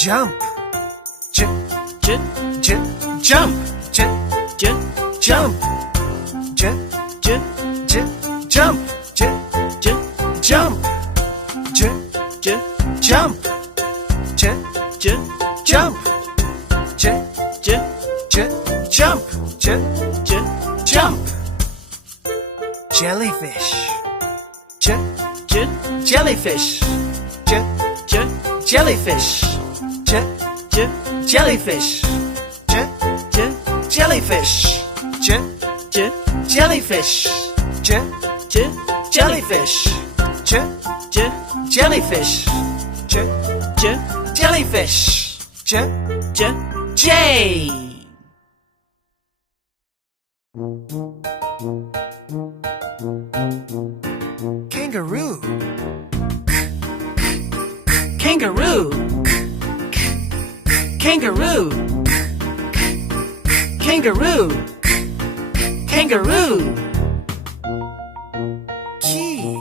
jump, j, j, j, jump, j, j, jump, j, j, j, jump, j, j, jump, j, j, jump, j, j, jump, j, j, j, jump, j, j, jump. Jellyfish, j, j, jellyfish, j, j, jellyfish, j, j, jellyfish, j, j, jellyfish, j, j, jellyfish, j, j, jellyfish, j, j, jellyfish, j, j, jellyfish, j, j, J. Kangaroo, kangaroo, kangaroo, kangaroo, kangaroo. Key,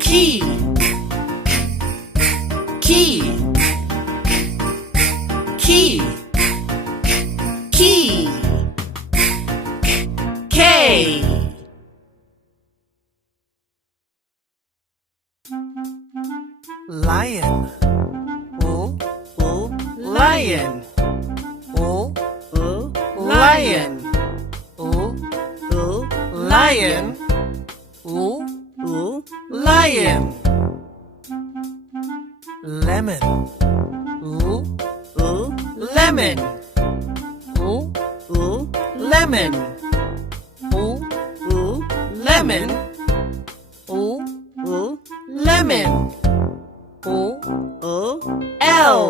key, key, key, key. K. Lion, lion, lion, lion, lion. Lemon, lemon, lemon, lemon, lemon. L.